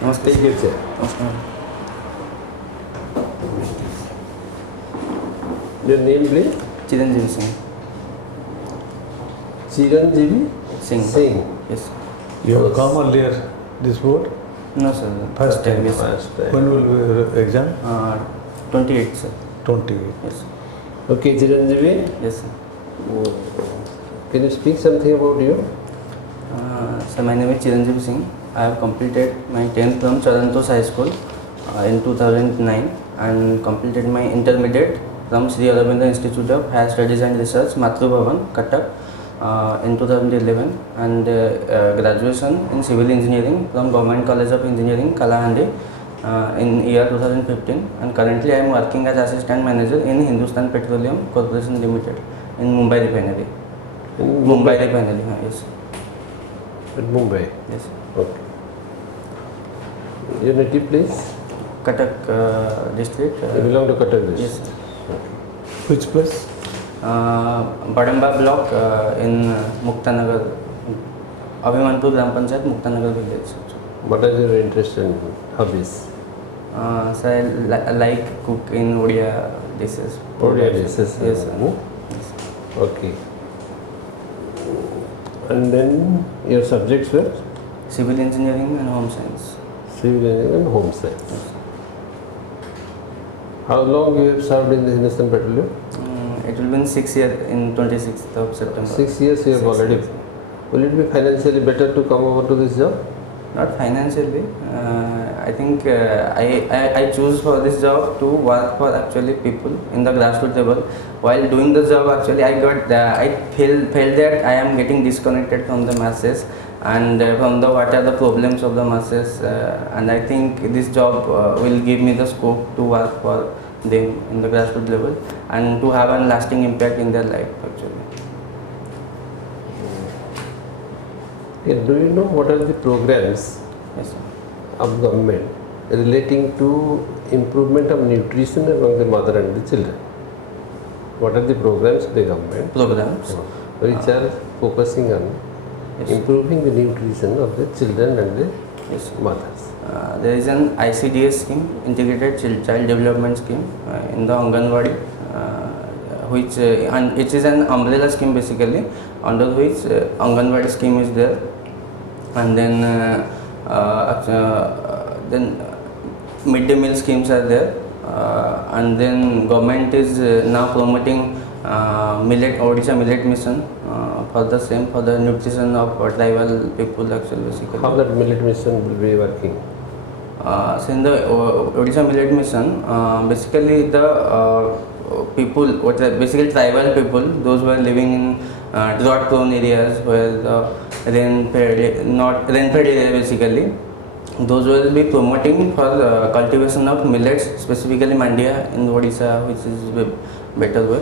Namaste. Take your chair. Namaste. Your name, please? Chiranjibi Singh. Chiranjibi Singh. Singh. Yes. You have come earlier this board? No, sir. First time. Yes, sir. First time. When will be exam? 28, sir. 20. Yes. Okay, Chiranjibi, Yes, sir. can you speak something about you? So my name is Chiranjibi Singh. I have completed my 10th from CHIRANJIBI High School in 2009 and completed my intermediate from Sri Aurobindo Institute of Higher Studies and Research, Matru Bhavan, Cuttack in 2011 and graduation in Civil Engineering from Government College of Engineering, Kalahandi in year 2015 and currently I am working as Assistant Manager in Hindustan Petroleum Corporation Limited in Mumbai Refinery. In Mumbai Refinery, yes. In Mumbai. Yes. Okay. Your native place? Cuttack district. You belong to Cuttack district? Yes. Which place? Badamba block in Muktanagar, Abhimanpur Gram Panchayat, Muktanagar village. What are your interests and hobbies? So I like cook in Odia dishes. Odia dishes? Yes, sir. Yes. Okay. And then your subjects were? Civil engineering and home science. Civil engineering and home science. How long you have served in the Hindustan Petroleum? It will be in 6 years in 26th of September. 6 years you have 6 already. years. Will it be financially better to come over to this job? Not financially. I think I choose for this job to work for actually people in the grassroots level. While doing the job, actually I felt that I am getting disconnected from the masses and from the what are the problems of the masses. And I think this job will give me the scope to work for them in the grassroots level and to have a lasting impact in their life actually. Yeah, do you know what are the programs Yes, sir. of government relating to improvement of nutrition among the mother and the children? What are the programs of the government Programs. which are focusing on Yes. improving the nutrition of the children and the Yes. mothers? There is an ICDS scheme, Integrated Child Development Scheme, in the Anganwadi, which is an umbrella scheme basically, under which Anganwadi scheme is there, and then midday meal schemes are there, and then government is now promoting Odisha Millet Mission for the same, for the nutrition of tribal people actually basically. How that millet mission will be working? So in the Odisha Millet Mission, basically the people, basically tribal people, those who are living in drought prone areas where the rain-fed area basically, those will be promoting for the cultivation of millets, specifically mandia in Odisha, which is better way.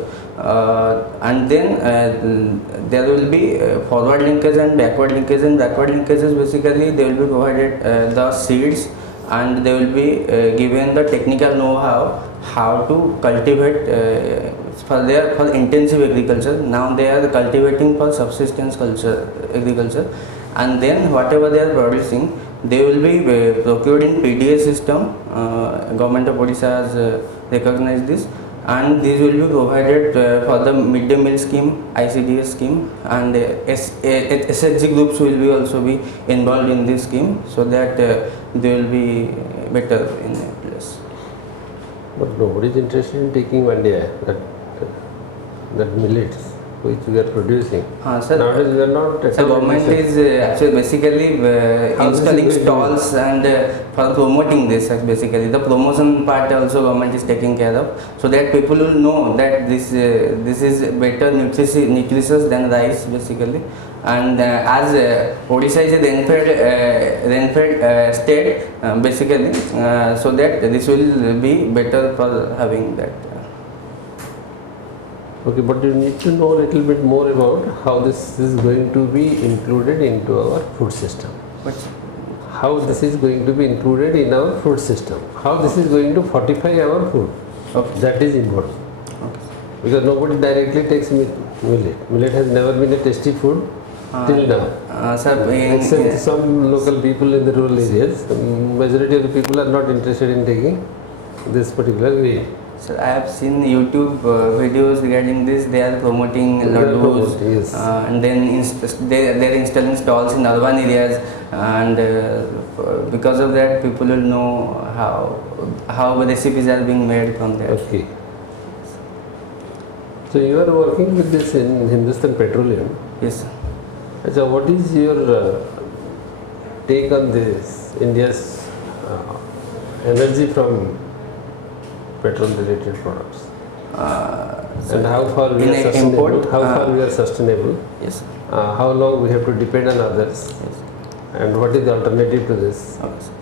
And then there will be forward linkage and backward linkage. And backward linkages basically they will be provided the seeds and they will be given the technical know-how how to cultivate for intensive agriculture. Now they are cultivating for subsistence agriculture, and then whatever they are producing they will be procured in PDA system. Government of Odisha has recognized this, and these will be provided for the midday meal scheme, ICDS scheme, and SHG groups will be also be involved in this scheme, so that they will be better in a place. But nobody is interested in taking mandia, that millets which we are producing. Sir, nowadays we are not. So government is actually basically installing stalls and for promoting this. Basically, the promotion part also government is taking care of, so that people will know that this is better nutritious than rice basically. And as Odisha is a rain-fed state basically, so that this will be better for having that. Okay, but you need to know a little bit more about how this is going to be included into our food system. How this is going to be included in our food system. How this is going to fortify our food. Okay. That is important. Okay. Because nobody directly takes millet. Millet has never been a tasty food. till now? Sir, Except some local people in the rural areas, majority of the people are not interested in taking this particular way. Sir, I have seen YouTube videos regarding this. They are promoting They are laddus, promoting, yes. and then they are installing stalls in urban areas, and because of that, people will know how recipes are being made from there. Okay. So you are working with this in Hindustan Petroleum. Yes, sir. So what is your take on this India's energy from petrol related products? And how far we in are sustainable? import, How far we are sustainable? Yes, sir. How long we have to depend on others? Yes. And what is the alternative to this? Okay, sir.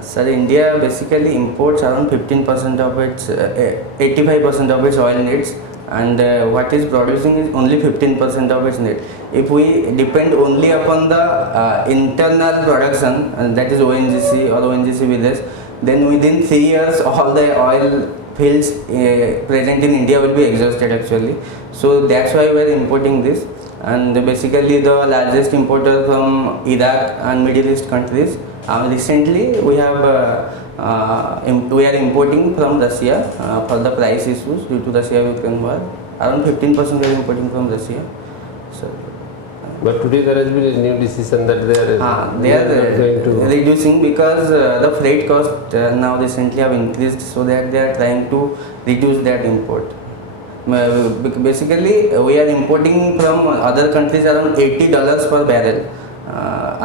Sir, India basically imports around 15% of its, 85% of its oil needs, and what is producing is only 15% of its need. If we depend only upon the internal production, and that is ONGC or ONGC Vides, then within 3 years all the oil fields present in India will be exhausted actually. So that's why we are importing this, and basically the largest importer from Iraq and Middle East countries. Recently we have we are importing from Russia for the price issues due to Russia-Ukraine war. Around 15% we are importing from Russia. So, But today there has been a new decision that they are are going to reducing because the freight cost now recently have increased, so that they are trying to reduce that import. Basically, we are importing from other countries around $80 per barrel.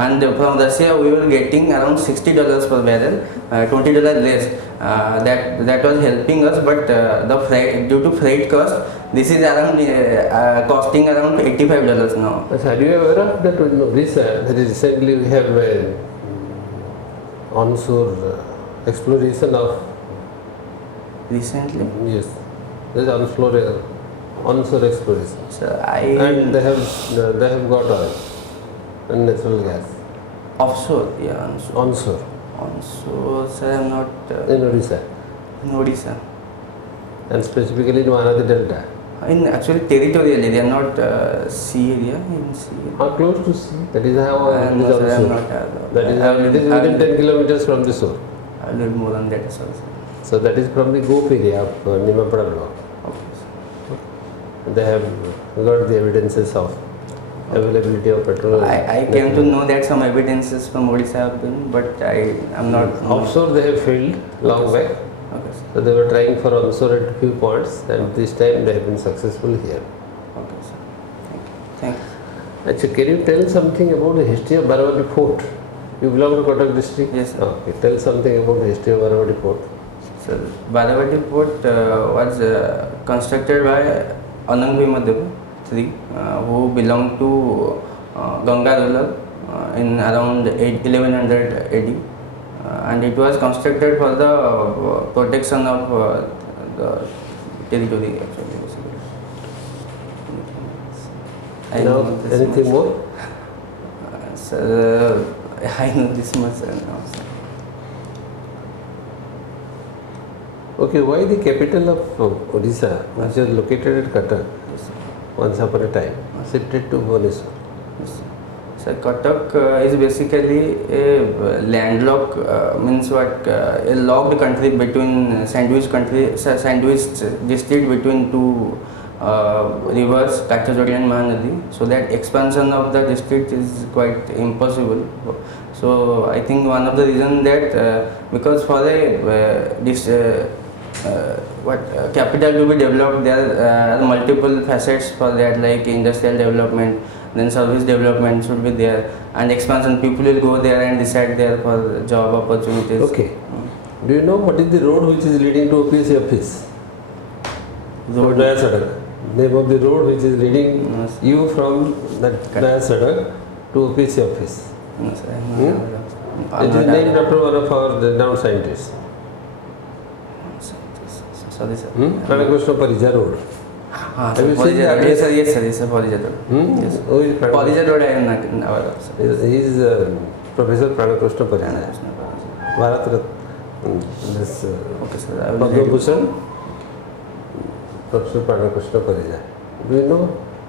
And from Russia we were getting around $60 per barrel, $20 less. That was helping us, but the freight, due to freight cost, this is around costing around $85 now. So, are you aware of that? Recently we have onshore exploration of. Recently, Yes, there is onshore exploration, so and they have got oil and natural gas. Offshore, yeah, Onshore onshore, sir, I am not in Odisha, in Odisha. and specifically in Mahanadi Delta. In actually territorial area, not sea area. In sea area. Close to sea. That is how it is No, sir, I am onshore. not. That is how it is within 10 kilometers from the shore. I will more than that as well, sir. So that is from the Gop area of Nimapada block. Okay, sir. They have got the evidences of availability of petrol. I came to know that some evidences from Odisha have been, but I am not. Offshore they have failed long back. Okay, sir. So they were trying for onshore at a few points, and this time they have been successful here. Okay, sir. Thank you. Actually, can you tell something about the history of Baravati Fort? You belong to Kotak district? Yes, sir. Okay, tell something about the history of Baravati Fort. So, Baravati Fort was constructed by Anang III, who belonged to Ganga ruler in around 1100 AD, and it was constructed for the protection of the territory actually. I Now, know this anything much. more? Sir, I know this much now, sir. Okay, why the capital of Odisha, which was located at Cuttack Yes, sir. once upon a time, shifted to Bhubaneswar? Yes. So Cuttack is basically a landlocked, means what, a locked country between sandwich district between two rivers, Kachchadori and Mahanadi. So that expansion of the district is quite impossible. So I think one of the reasons that because for capital to be developed, there are multiple facets for that, like industrial development, then service development should be there, and expansion. People will go there and reside there for job opportunities. Okay. Do you know what is the road which is leading to OPSC office? Road. Naya Sadak. Name of the road which is leading Yes. you from that Naya Sadak to OPSC office. No, sir, I'm not Hmm? aware of, sir. It is named after one of our renowned scientists. Sorry, sir. Pranakrishna Parija Road. Have you seen the Yes, sir. Yes, sir. Yes, sir. Parija Road. Yes. Who is Pranakrishna? Parija Road, I am not aware of, sir. He is Professor Pranakrishna Parija. Pranakrishna Parija. Bharat this Okay, sir. I will Padma read it. Bhushan, Professor Pranakrishna Parija. Do you know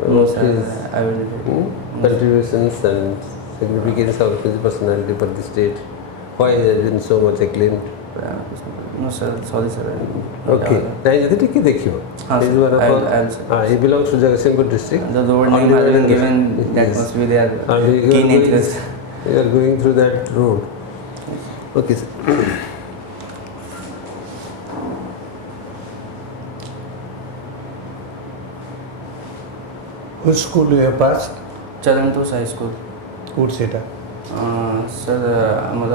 No, about sir. his I will. contributions and significance of his personality for the state? Why he has been so much acclaimed? No, sir. Sorry, sir. Okay. Nahi jodi thik dekhiyo. हाँ, He is sir. one of I'll- our. I'll, sir. He belongs to Jagatsinghpur district. The road name has been given. That Yes. must be their We are keen going- interest. We are going through that road. Okay, sir. Which school you have passed? Charantos High School. Good seater. Sir आमर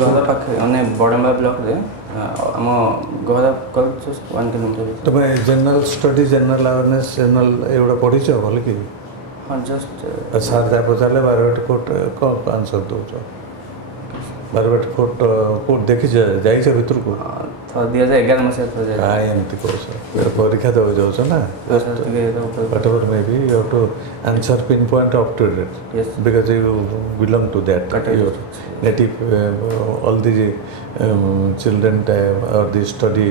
घर पाखे मैंने Badamba block रे आम घर कर 1 kilometre तुम general study general awareness general एवढा पढ़ीच भल कि हाँ जस्ट सार जा पचारे बारवाटी फोर्ट कौन आंसर दौच बारवाटी फोर्ट फोर्ट देखी जाइछ भितर को 2011 मसीहा थोड़ा जाए काय एमती कौश परीक्षा देव जाऊछ ना whatever may be you have to answer pinpoint up to it Yes. because you belong to that Correct. your native all the children or the study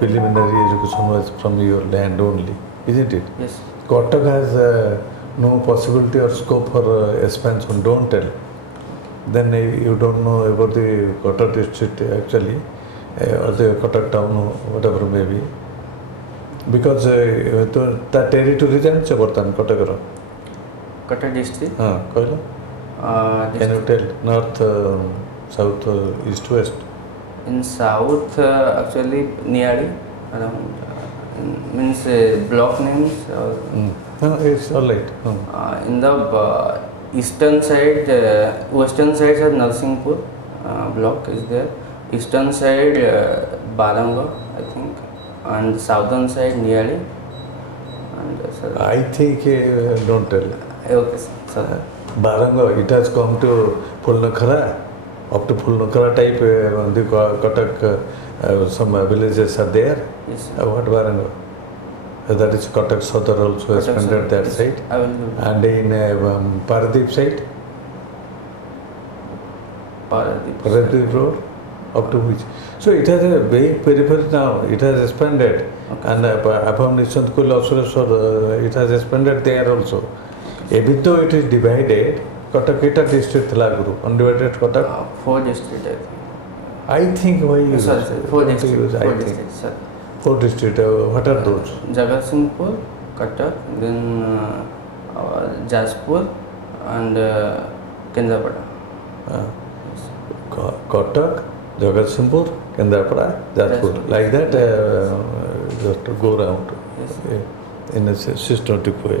preliminary education was from your land only, isn't it? Yes. Kotak has no possibility or scope for expansion, don't tell. Then you don't know about the Kotak district actually, or the Kotak town or whatever may be. Because that territory is important, Kotakar. Cuttack district हाँ, कहलो. Can you tell north, south, east, west? in south actually nearly around means block names It's all right. in the eastern side western side is Narsinghpur block is there, eastern side Baranga I think, and southern side nearly and sir, I think don't tell. okay sir. Baranga, it has come to Pulnakhara. Up to Pulnakhara type, the Kotak, some villages are there. Yes. What Baranga? That is Kotak Sadar also Kotak expanded Sadar, that yes. side. I will do And in Paradeep side, Paradeep. Paradeep road, up to which. So it has a big periphery now, it has expanded. And Abham Nishant Kul Asura, it has expanded there also. Even though it is divided, Kotak Kita district thila guru, undivided Kotak. 4 district I think why you sorry, use sir, it? 4 Don't district, use, I 4 think. district, sir. 4 district, what are those? Jagatsinghpur, Cuttack, then Jaspur and Kendrapada. Kotak, Jagatsinghpur, Kendrapada, Jajpur. Jajpur. Like that, just to go around Yes. in a systematic way.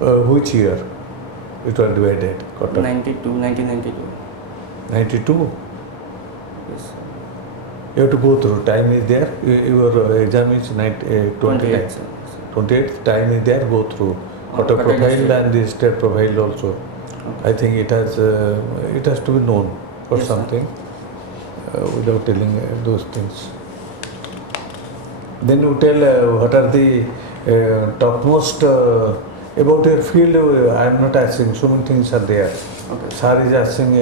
Which year it was divided? Kotak? 1992. 92. Yes. You have to go through. Time is there. Your exam is 28, 28. sir. 28th time is there. Go through Kotak Kotak profile district. and the state profile also. Okay. I think it has to be known for Yes, sir. something without telling those things. Then you tell what are the topmost about your field. I am not asking. So many things are there. Okay. Sir is asking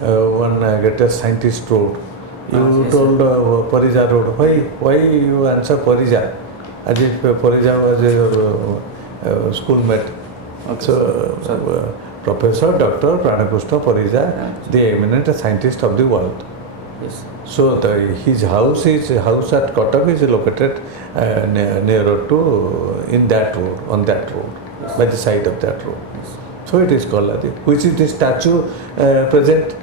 one greatest scientist road. You Yes, told Parija road. Why you answer Parija? As if Parija was your schoolmate. Okay. So, Professor Dr. Pranakushna Parija, Yeah. the eminent scientist of the world. Yes. So his house at Kotak is located nearer to in that road, on that road, Yes. by the side of that road. Yes. So it is called Adi, which is the statue present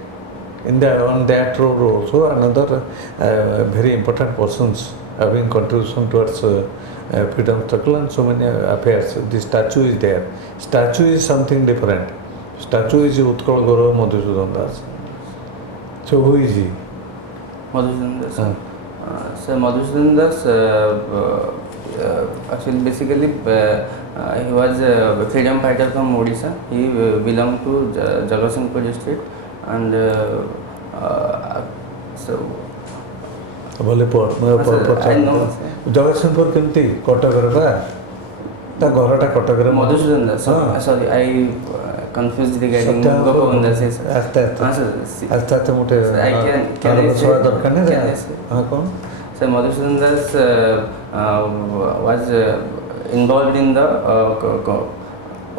in on that road also. Another very important persons having contribution towards freedom struggle and so many affairs. The statue is there. Statue is something different. Statue is Utkal Gaurav Madhusudan Das. So who is he? Madhusudan Das. So Madhusudan Das actually basically he was a freedom fighter from Odisha. He belonged to Jagatsinghpur district and so बोले जगतसिंहपुर केमती कटक ता घरटा Cuttack Madhusudan Das. Sorry, I confused regarding Gopavan Das. Yes, sir. आस्ते आस्ते आस्ते मोटे I can I say? दरकार Can I नहीं say? हाँ कौन So Madhusudan Das was involved in the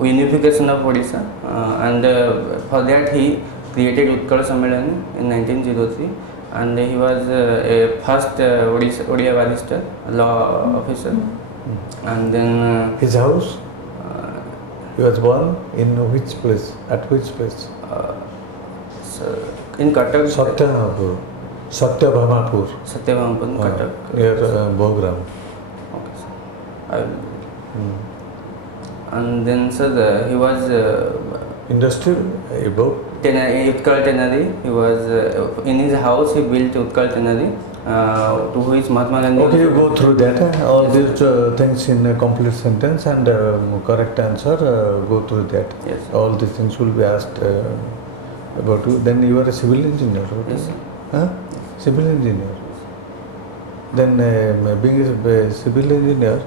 unification of Odisha, and for that he created Utkal Sammelani in 1903, and he was a first Odia barrister, law officer, and then his house? He was born in which place? At which place? in Cuttack. Satyabhamapur, Cuttack. near Bogram. Okay, sir. I will. And then, sir, he was Industrial above? Utkal Tannery. He was in his house. He built Utkal Tannery, to which Mahatma Gandhi. Okay, you go through that. All these things in a complete sentence and correct answer. Go through that. Yes. All these things will be asked about you. Then you are a civil engineer. Okay? Yes, sir. Huh? Civil engineer. Then being a civil engineer,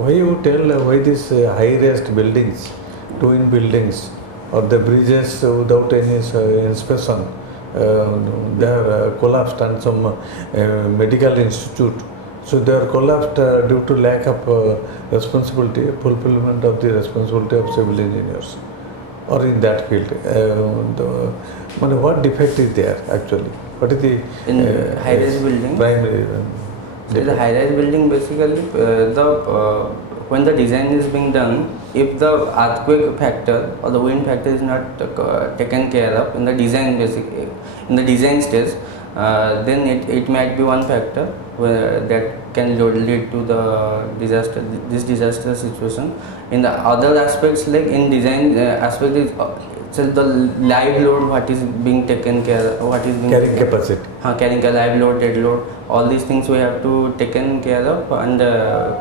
why you tell why these high-raised buildings, twin buildings, or the bridges without any inspection, they are collapsed, and some medical institute. So they are collapsed due to lack of responsibility, fulfillment of the responsibility of civil engineers, or in that field. What defect is there actually? What is the in high-rise building? Primary. So the high-rise building basically when the design is being done, if the earthquake factor or the wind factor is not taken care of in the design in the design stage, then it might be one factor that can lead to the disaster situation. In the other aspects, like in design aspect is so the live load, what is being taken care of, what is being carrying capacity, carrying a live load, dead load, all these things we have to taken care of and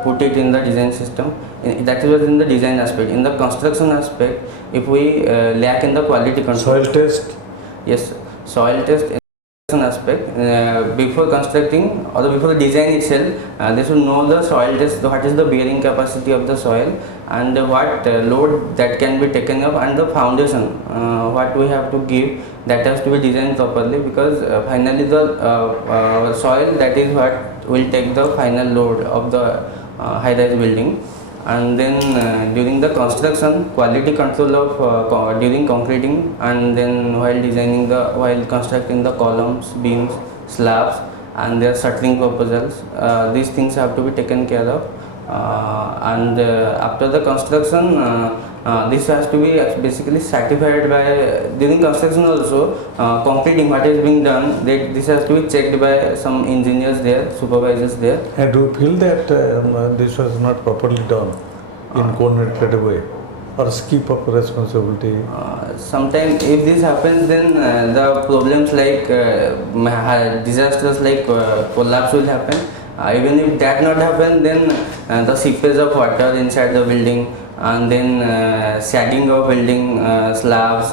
put it in the design system. That was in the design aspect. In the construction aspect, if we lack in the quality control. soil test. Yes, soil test in the aspect before constructing or before the design itself, they should know the soil test, what is the bearing capacity of the soil and what load that can be taken up, and the foundation what we have to give, that has to be designed properly, because finally the soil, that is what will take the final load of the high-rise building. And then during the construction, quality control of during concreting, and then while constructing the columns, beams, slabs, and their shuttering proposals, these things have to be taken care of. And after the construction, this has to be basically certified by, during construction also, concreting what is being done, this has to be checked by some engineers there, supervisors there. And do you feel that this was not properly done in coordinated way, or skip of responsibility? Sometimes if this happens, then the problems like disasters like collapse will happen. Even if that not happen, then the seepage of water inside the building, and then sagging of building slabs,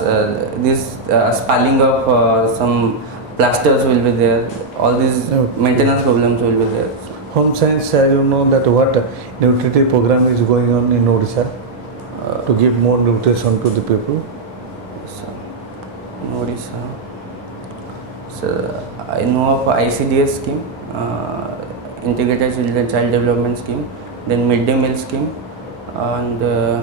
this spalling of some plasters will be there. All these maintenance problems will be there. Home science, you know that what nutritive program is going on in Odisha to give more nutrition to the people? So, in Odisha, so I know of ICDS scheme, Integrated Child Development Scheme, then Midday Meal Scheme, and this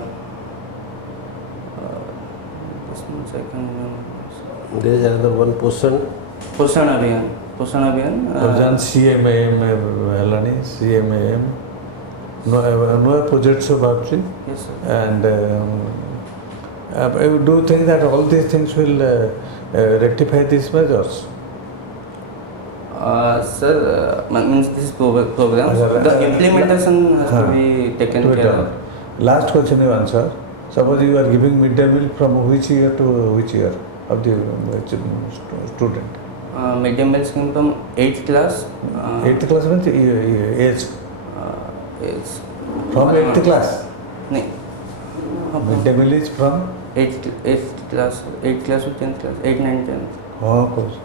much I can remember. There is another one Poshan Abhiyan. CMAM Helani, CMAM. No projects of Apti. Yes, sir. And do you think that all these things will rectify these measures? Sir, means this program, the implementation has to be taken care of. Last question you answer. Suppose you are giving midday meal from which year to which year of the student? Midday meal scheme from 8th class. 8th class means age? It's From 8th class? No. Midday meal is from? 8th class to 10th class, 8, 9, 10th. Oh, of course.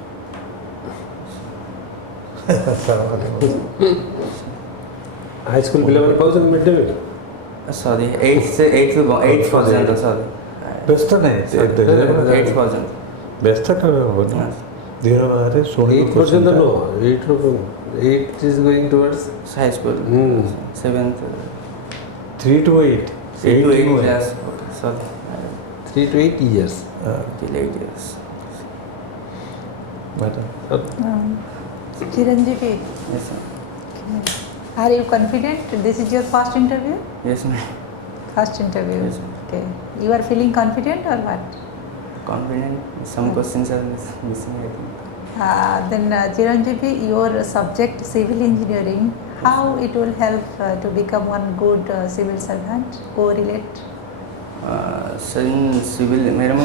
high school 11,000 midday meal. Sorry, 8,000, sorry. Best नहीं 8,000. Best ଦେହରେ ଶୁଣିବ 8 ପର୍ଯ୍ୟନ୍ତ ନୁହଁ, 8 is going towards high school, 7th. 3 to 8. 3 to 8 to years. Okay, sorry. 3 to 8 years. Till 8 years. Madam. Chiranjeevi, Yes, sir. are you confident this is your first interview? Yes, ma'am. First interview. Yes, ma'am. Okay. You are feeling confident or what? Confident. Some questions are missing, I think. Then Chiranjeevi, your subject civil engineering, how it will help to become one good civil servant? Correlate. So in civil, madam,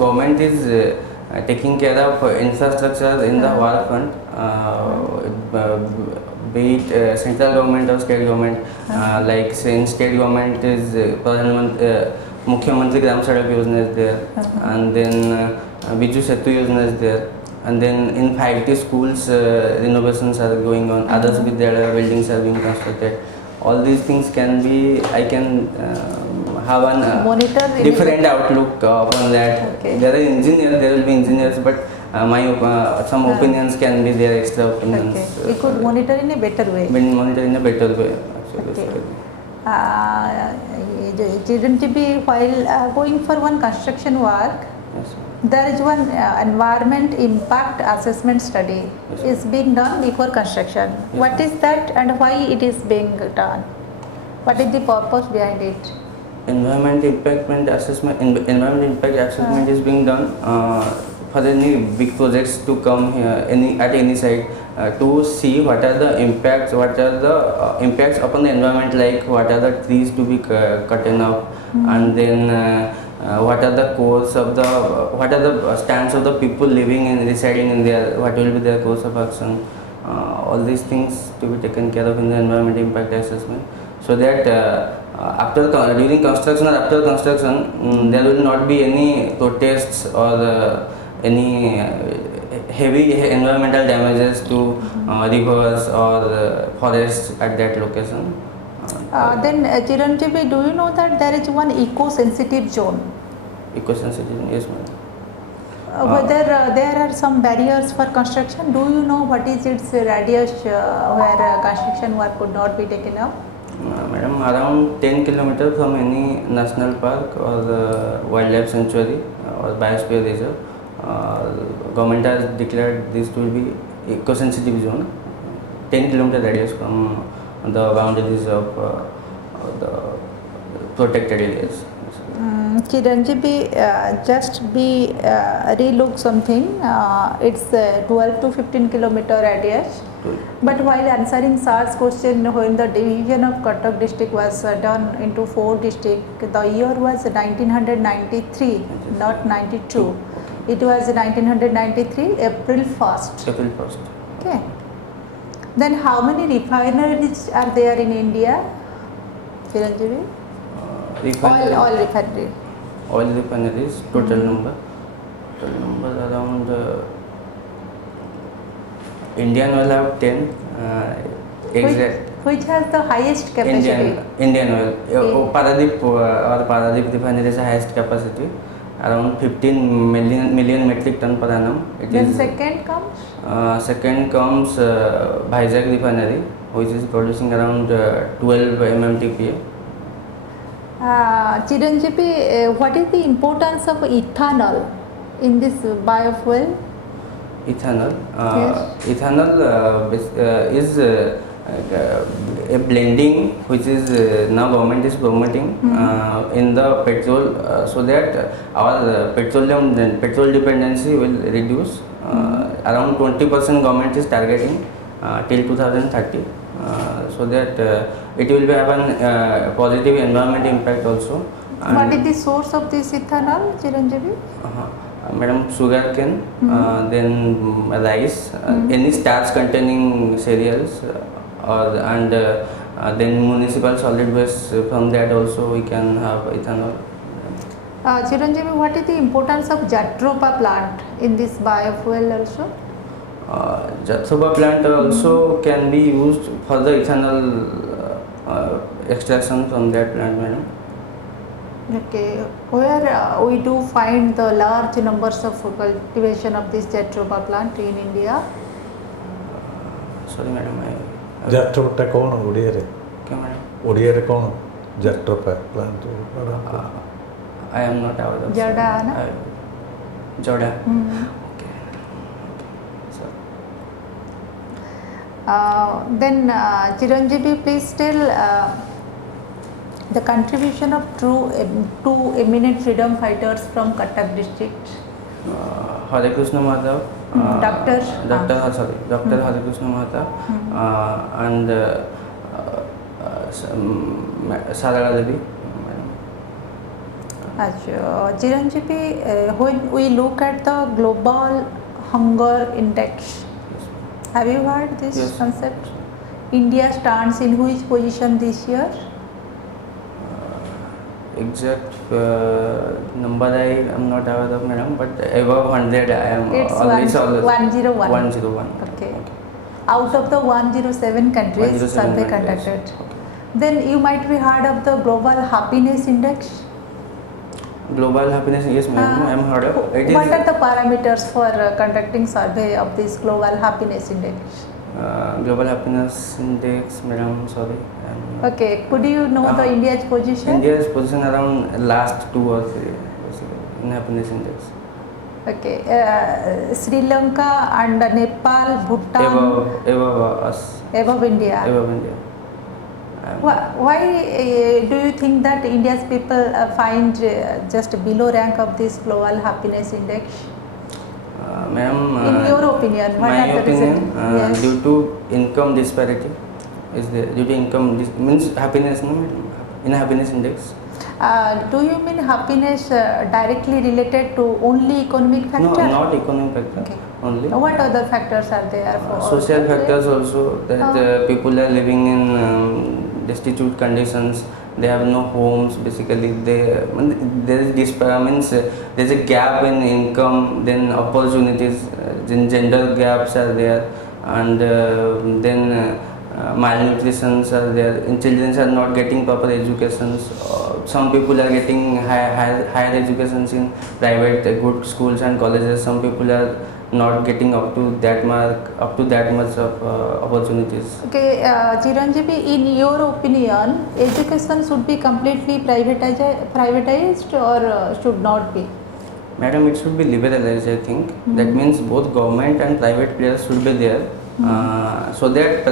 government is taking care of infrastructure in the war front, be it central government or state government. Like say in state government is Mukhyamantri Gram Sadak Yojana is there, and then Biju Setu Yojana is there, and then in 5T schools renovations are going on, others Vidyalaya buildings are being constructed. All these things can be, I can have an Monitor different outlook on that. Okay. There are engineers, there will be engineers, but some opinions can be there, extra opinions. Okay. You could monitor in a better way. Monitor in a better way. Actually, Okay. Chiranjeevi, while going for one construction work, yes. there is one environment impact assessment study Yes. is being done before construction. Yes. What is that and why it is being done? What is the purpose behind it? Environment impact assessment is being done for any big projects to come here, at any site, to see what are the impacts, impacts upon the environment, like what are the trees to be cut off, and then what are the stands of the people living and residing in there, what will be their course of action. All these things to be taken care of in the environment impact assessment, so that during construction or after construction, there will not be any protests or any heavy environmental damages to rivers or forests at that location. Then Chiranjeevi, do you know that there is one eco-sensitive zone? Eco-sensitive, yes, madam. Whether there are some barriers for construction, do you know what is its radius where construction work could not be taken up? Madam, around 10 kilometers from any national park or wildlife sanctuary or biosphere reserve, government has declared this to be eco-sensitive zone, 10 kilometer radius from the boundaries of the protected areas. Chiranjeevi, just be relook something. It's 12 to 15 kilometer radius. But while answering SAR's question, when the division of Cuttack district was done into 4 districts, the year was 1993, not 92. It was 1993, April 1st. April 1st. Okay. Then how many refineries are there in India, Chiranjeevi? All refineries. Oil refineries, total number around Indian oil have 10, exact. Which has the highest capacity? Indian oil. Paradip refinery is the highest capacity, around 15 million metric ton per annum. Then second comes? Second comes Vizag refinery, which is producing around 12 mmtpa. Chiranjeevi, what is the importance of ethanol in this biofuel? Ethanol. Yes. Ethanol is a blending which is now government is promoting in the petrol, so that our petrol dependency will reduce. Around 20% government is targeting till 2030, so that it will have a positive environment impact also. What is the source of this ethanol, Chiranjeevi? Madam, sugar cane, then rice, any starch containing cereals, and then municipal solid waste. From that also we can have ethanol. Chiranjeevi, what is the importance of Jatropa plant in this biofuel also? Jatropa plant also can be used for the ethanol extraction from that plant, madam. Okay, where we do find the large numbers of cultivation of this jatropha plant in India? Sorry madam, जाट्रोपा कौन ओडिया रे क्या madam? Odia रे कौन जाट्रोपा plant I am not aware of. Jada, na? Jada. Mm. Okay. So, Then Chiranjeevi, please tell the contribution of two eminent freedom fighters from Cuttack district. Hare Krishna Madhav. Doctor. Dr. Hare Krishna Madhav and Sarala Devi. Chiranjeevi, when we look at the global hunger index, have you heard this Yes. concept? India stands in which position this year? Exact number I am not aware of madam, but above 100 I am It's always 101. 101. Okay. Out of the 107 countries 107 survey countries. conducted. Then you might be heard of the global happiness index. Global happiness, yes madam, I am heard of. It What is are the parameters for conducting survey of this global happiness index? Global happiness index, madam. Sorry. Okay, could you know the India's position? India's position around last 2 or 3 basically in happiness index. Okay, Sri Lanka and Nepal, Bhutan Above us. above India. Above India. Why do you think that India's people find just below rank of this global happiness index? Ma'am, In your opinion, what my are the opinion, reasons? Yes. due to income disparity, is there due to income means happiness, no madam? In happiness index. Do you mean happiness directly related to only economic No, factor? not economic factor. Okay. Only. What other factors are there for? Social factors also, that people are living in destitute conditions. They have no homes. Basically, there is means there is a gap in income. Then opportunities, then gender gaps are there, and then malnutritions are there. And children are not getting proper educations. Some people are getting higher educations in private good schools and colleges. Some people are not getting up to that much of opportunities. Okay, Chiranjeevi, in your opinion, education should be completely privatized or should not be? Madam, it should be liberalized, I think. That means both government and private players should be there. So that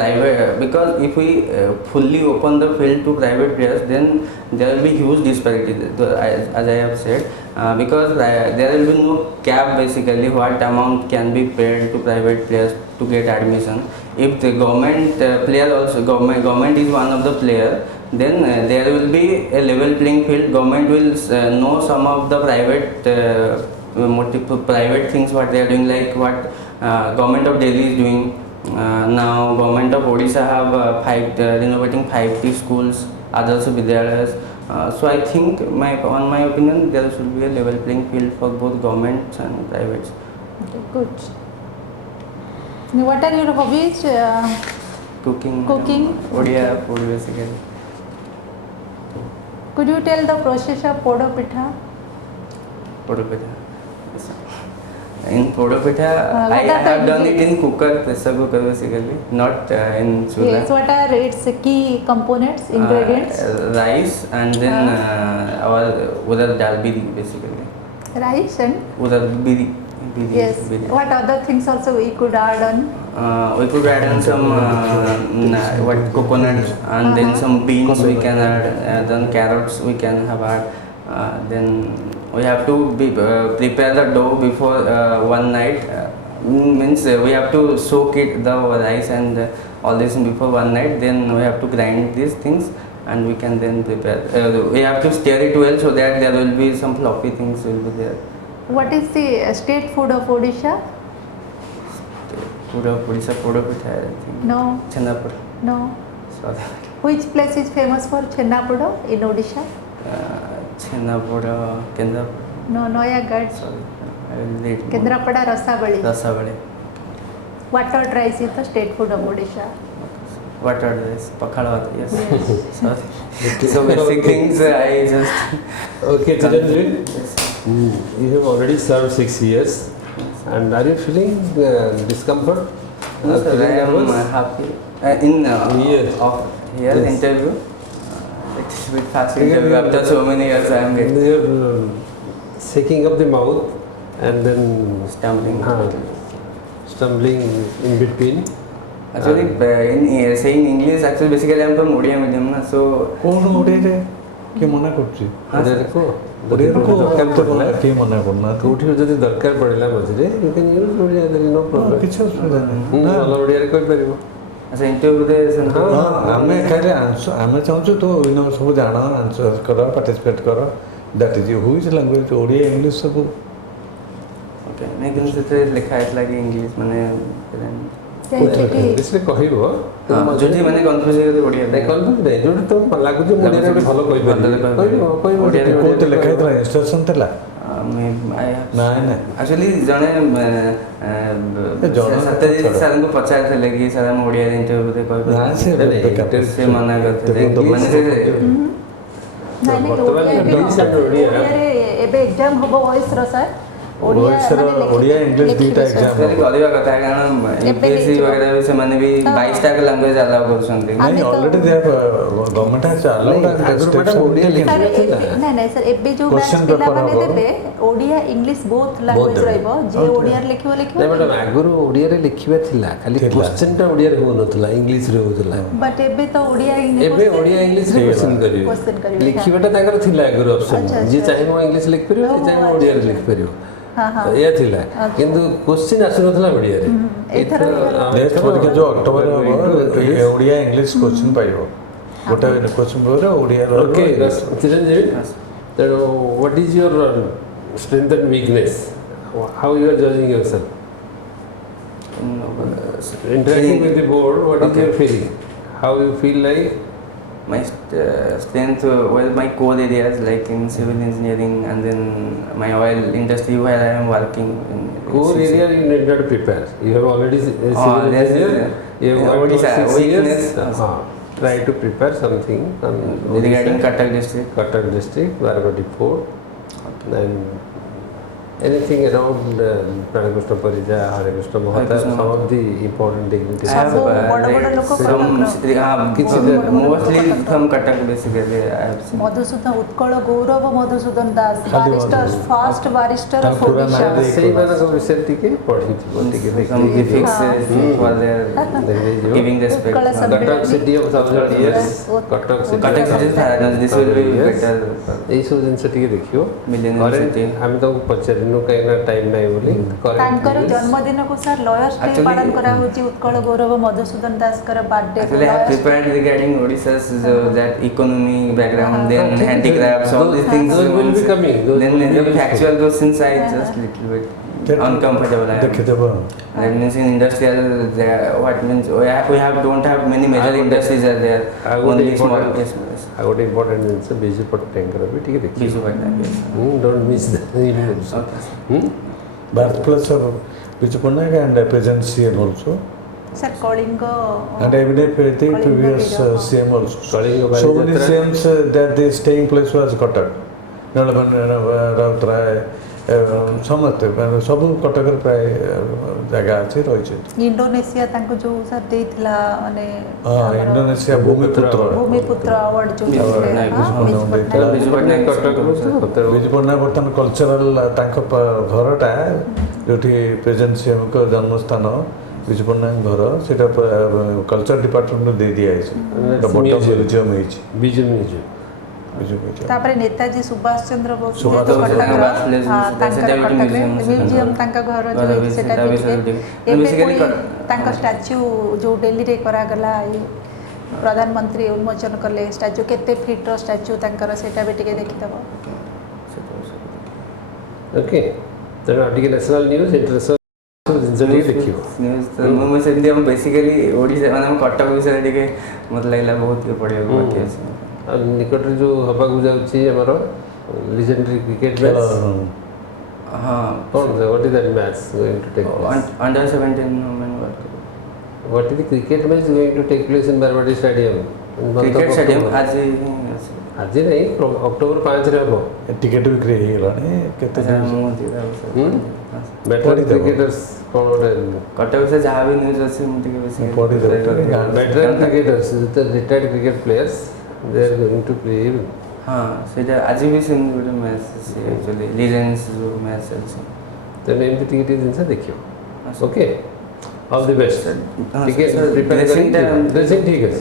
because if we fully open the field to private players, then there will be huge disparity, as I have said, because there will be no cap basically what amount can be paid to private players to get admission. If the government player also, government is one of the player, then there will be a level playing field. Government will know some of the private things what they are doing, like what government of Delhi is doing. Now government of Odisha have renovating 50 schools, others Vidyalayas. So I think on my opinion there should be a level playing field for both governments and privates. Okay, good. What are your hobbies? Cooking. Odia food basically. Could you tell the process of podo pitha? Podopitha. In Podopitha, I what are have the done it in pressure cooker basically, not in chula. Yes, what are its key components, ingredients? Rice and then our udar dal biri basically. Rice and? Udar biri. Yes. What other things also we could add on? We could add on some coconut and then some beans we can add, then carrots we can have add. Then we have to prepare the dough before one night. Means we have to soak it, the rice and all this before one night. Then we have to grind these things and we can then prepare. We have to stir it well so that there will be some floppy things will be there. What is the state food of Odisha? Food of Odisha, Podopitha, I think. No. Chenapura. No. Sorry. Which place is famous for Chennapoda in Odisha? Chenapura, Kendrapada. No, Noyagarh. Sorry, I will read. Kendrapada Rasabali. Rasabali. What rice is the state food of Odisha? what are this? Pakhala Bhat, yes. Sorry. So basic things I just. Okay, Chiranjeevi, Yes. you have already served 6 years, and are you feeling discomfort? No, sir, Feeling I am nervous? happy. Yes. Here Yes. interview. It's a bit fast interview. After so many years, I am getting You are shaking up the mouth and then stumbling. stumbling in between. Actually, in saying English, actually basically I am from Odia medium, na, so. কোন ওড়িয়ারে কি মনে করছি ଓଡ଼ିଆରେ କୁହ ওড়িয়ারে ଯଦି ଦରକାର ପଡ଼ିଲା কি ମନେ କରୁନାହାନ୍ତି କେଉଁଠି ଯଦି ଦରକାର ପଡ଼ିଲା ମଝିରେ you can use Odia, there is no problem. କିଛି ଅସୁବିଧା ନାହିଁ ଭଲ ଓଡ଼ିଆରେ କହିପାରିବ। ଆଚ୍ଛା ଇଣ୍ଟରଭ୍ୟୁରେ ସେମିତି ହଁ ଆମେ ଖାଲି ଆମେ ଚାହୁଁଛୁ ତୁ ସବୁ ଜାଣ ଆନ୍ସର କର ପାର୍ଟିସିପେଟ୍ କର that is ହୁଇଜ୍ language Odia English ସବୁ ଓକେ ନାଇଁ କିନ୍ତୁ ସେଥିରେ ଲେଖା ହେଇଥିଲା କି ଇଂଲିଶ ମାନେ ଇଂଲିଶରେ କହିବ ଯଦି ମାନେ କନଫ୍ୟୁଜ୍ ହେଇଗଲେ ଓଡ଼ିଆ ନାଇଁ କନଫ୍ୟୁଜ୍ ନାହିଁ ଯୋଉଠି ତୁମକୁ ଲାଗୁଛି ମୁଁ ଓଡ଼ିଆରେ ଗୋଟେ ଭଲ କହିପାରିବି କହିବ ଓଡ଼ିଆରେ କୋଉଠି ଲେଖା ହେଇଥିଲା ଇନଷ୍ଟ୍ରକ୍ସନ୍ ଥିଲା ନାଇଁ ନାଇଁ ଆକ୍ଚୁଆଲି ଜଣେ ସତ୍ୟଜିତ ସାର୍ଙ୍କୁ ପଚାରିଥିଲେ କି ସାର୍ ଆମ ଓଡ଼ିଆରେ ଇଣ୍ଟରଭ୍ୟୁରେ ନା କହିପାରିବେ ସେ ମନା କରିଥିଲେ ମାନେ ଓଡ଼ିଆରେ ଏବେ ଏକ୍ଜାମ୍ ହେବ OAS ର ସାର୍ ଓଡ଼ିଆ ଇଂଲିଶ ଦୁଇଟା ଏକ୍ଜାମ୍ କରିବା କଥା କାରଣ UPSC ବଗେରା ବି ସେମାନେ ବି 22ଟା ଲାଙ୍ଗୁଏଜ ଆଲାଉ କରୁଛନ୍ତି ନାଇଁ ଅଲରେଡି ଗଭର୍ଣ୍ଣମେଣ୍ଟ ହାଜ୍ ଆଲାଉଡ୍ ନାଇଁ ସାର୍ ଏବେ ଯୋଉ ପିଲାମାନେ ଦେବେ ଓଡ଼ିଆ ଇଂଲିଶ ବୋଥ୍ ଲାଙ୍ଗୁଏଜ ରହିବ ଯିଏ ଓଡ଼ିଆରେ ଲେଖିବ ନାଇଁ ମ୍ୟାଡ଼ାମ୍ ଆଗରୁ ଓଡ଼ିଆରେ ଲେଖିବା ଥିଲା ଖାଲି କ୍ୱେଶ୍ଚିନ୍ଟା ଓଡ଼ିଆରେ ହେଉନଥିଲା ଇଂଲିଶରେ ହେଉଥିଲା ବଟ୍ ଏବେ ତ ଓଡ଼ିଆ ଏବେ ଓଡ଼ିଆ ଇଂଲିଶରେ କ୍ୱେଶ୍ଚିନ୍ କରିବେ ଲେଖିବାଟା ତାଙ୍କର ଥିଲା ଆଗରୁ ଅପସନ୍ ଯିଏ ଚାହିଁବ ଇଂଲିଶ ଲେଖିପାରିବ ଯିଏ ଚାହିଁବ ଓଡ଼ିଆରେ ଲେଖିପାରିବ ଏଇଆ ଥିଲା କିନ୍ତୁ କ୍ୱେଶ୍ଚିନ୍ ଆସୁନଥିଲା ଓଡ଼ିଆରେ ନେକ୍ସଟ ପରୀକ୍ଷା ଯେଉଁ ଅକ୍ଟୋବରରେ ହେବ ଓଡ଼ିଆ ଇଂଲିଶ କୋଶ୍ଚିନ୍ ପାଇବ ଗୋଟେ କୋଶ୍ଚିନ୍ ପରେ ଓଡ଼ିଆ ଓକେ ଚିରଞ୍ଜୀବୀ ତେଣୁ what is your strength and weakness? How you are judging yourself? Interacting with the board, what is your feeling? How you feel like? My strength, well, my core areas like in civil engineering and then my oil industry where I am working. Core area you need not prepare. You have already civil engineer. You have Odisha, weakness. Try to prepare something regarding Cuttack district. Cuttack district, Baragati Port, and anything around Pranakrishna Parija, Hare Krishna Mahata, some of the important dignitaries. I have mostly from Cuttack basically. I have seen. Madhusudan Utkala Gaurav Madhusudan Das, barrister, first barrister of Odisha. ସେଇ ମାନଙ୍କ ବିଷୟରେ ଟିକେ ପଢ଼ିଥିବ ଟିକେ Some ethics for their giving respect. Cuttack city of subject years Cuttack Cuttack city district, this will be better. ଏଇସବୁ ଜିନିଷ ଟିକେ ଦେଖିବ ଆମେ ତାକୁ ପଚାରିନୁ କାହିଁକିନା ଟାଇମ୍ ନାହିଁ ବୋଲି ତାଙ୍କର ଜନ୍ମଦିନକୁ ସାର୍ ଲୟର୍ସ ଡେ ପାଳନ କରାହଉଛି ଉତ୍କଳ ଗୌରବ ମଧୁସୂଦନ ଦାସଙ୍କର birthday Actually, I have prepared regarding Odisha's that economy background, then handicrafts, all these things. Those will be coming. Then the factual questions I just little bit uncomfortable. That means in industrial, what means don't have many major industries are there. Only small. Yes. ଆଉ ଗୋଟେ important ଜିନିଷ ବିଜୁ ପଟ୍ଟନାୟକଙ୍କର ବି ଟିକେ ଦେଖିବ Bisu Patnaik, yes. Don't miss Birth place of Biju Patnaik and present CM also. Sir Kalinga And evidently previous CM also. Kalinga So many CMs that the staying place was Cuttack. Rautray, ସମସ୍ତେ ସବୁ କଟକରେ ପ୍ରାୟ ଜାଗା ଅଛି ରହିଛି ଇଣ୍ଡୋନେସିଆ ତାଙ୍କୁ ଯୋଉ sir ଦେଇଥିଲା ମାନେ ଇଣ୍ଡୋନେସିଆ ଭୂମିପୁତ୍ର ଆୱାର୍ଡ ଯୋଉ ବିଜୁ ପଟ୍ଟନାୟକ ବର୍ତ୍ତମାନ କଲଚରାଲ ତାଙ୍କ ଘରଟା ଯୋଉଠି ପ୍ରେଜେଣ୍ଟ ସିଏମଙ୍କ ଜନ୍ମସ୍ଥାନ ବିଜୁ ପଟ୍ଟନାୟକ ଘର ସେଇଟା କଲଚର ଡିପାର୍ଟମେଣ୍ଟରୁ ଦେଇ ଦିଆଯାଇଛି ବଡ଼ ମ୍ୟୁଜିୟମ୍ ହେଇଛି ବିଜୁ ମ୍ୟୁଜିୟମ୍ ତାପରେ ନେତାଜୀ ସୁଭାଷ ଚନ୍ଦ୍ର ବୋଷ ମ୍ୟୁଜିୟମ୍ ତାଙ୍କ ଘର ଯୋଉ ସେଟା ଏବେ ତାଙ୍କ ଷ୍ଟାଚ୍ୟୁ ଯୋଉ ଦିଲ୍ଲୀରେ କରାଗଲା ପ୍ରଧାନମନ୍ତ୍ରୀ ଉନ୍ମୋଚନ କଲେ ଷ୍ଟାଚ୍ୟୁ କେତେ ଫିଟ୍ର ଷ୍ଟାଚ୍ୟୁ ତାଙ୍କର ସେଇଟା ବି ଟିକେ ଦେଖିଦେବ ଓକେ ତେଣୁ ଟିକେ ନ୍ୟାସନାଲ୍ ନ୍ୟୁଜ୍ ଇଣ୍ଟରନେସନାଲ୍ ଜିନିଷ ଟିକେ ଦେଖିବ ମୁଁ ସେମିତି ଆମ ବେସିକାଲି ଓଡ଼ିଶା ମାନେ ଆମ କଟକ ବିଷୟରେ ଟିକେ ମୋତେ ଲାଗିଲା ବହୁତ ପଢ଼ିବାକୁ ବାକି ଅଛି ଆଉ ନିକଟରେ ଯେଉଁ ହେବାକୁ ଯାଉଛି ଆମର ଲିଜେଣ୍ଡାରୀ କ୍ରିକେଟ୍ ମ୍ୟାଚ୍ ହଁ କ'ଣ what is that match going to take Under 17 women World Cup. What is the cricket match going to take place in Barbados Stadium? In month of cricket stadium October? आज ଆଜି ନାହିଁ October 5ରେ ହେବ ticket ବିକ୍ରି ହେଇଗଲାଣି କେତେ अच्छा ଦିନ? Better ପଢିଦେବ। Cricketers କ'ଣ ଗୋଟେ कटक से जहाँ भी न्यूज अच्छी मुझे बेसिक ପଢିଦେବ ଟିକେ ଗାଁ ବେଟର କ୍ରିକେଟର୍ସ ଯେତେ retired cricket players they are going to play हाँ ସେଇଟା ଆଜି ବି ସେମିତି ଗୋଟେ ମ୍ୟାଚ୍ ଅଛି ଆକ୍ଚୁଆଲି ଲିଜେଣ୍ଡସ୍ ଯେଉଁ ମ୍ୟାଚ୍ ଚାଲିଛି ତେଣୁ ଏମିତି ଟିକେ ଟିକେ ଜିନିଷ ଦେଖିବ ଓକେ ଅଲ୍ ଦି ବେଷ୍ଟ ଟିକେ ଡ୍ରେସିଂ ଡ୍ରେସିଂ ଠିକ୍ ଅଛି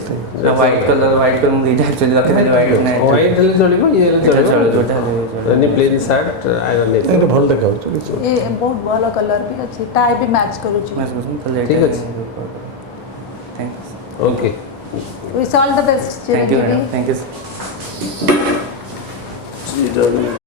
ହ୍ୱାଇଟ୍ କଲର୍ ମୁଁ ଦୁଇଟା ଆକ୍ଚୁଆଲି ରଖିଥିଲି ହ୍ୱାଇଟ୍ ନାଇଁ ହ୍ୱାଇଟ୍ ହେଲେ ଚଳିବ ଇଏ ହେଲେ ଚଳିବ ଯୋଉଟା ହେଲେ ଚଳିବ ଏନି ପ୍ଲେନ୍ ସାର୍ଟ ଆଇରନ୍ ଏଇଟା ନେଇଥିବ ଭଲ ଦେଖାଯାଉଛି କିଛି ଏ ବହୁତ ଭଲ କଲର୍ ବି ଅଛି ଟାଏ ବି ମ୍ୟାଚ୍ କରୁଛି ମ୍ୟାଚ୍ କରୁଛନ୍ତି ତାହେଲେ ଠିକ୍ ଅଛି। Thank okay wish all the best you Chiranjeevi madam thank you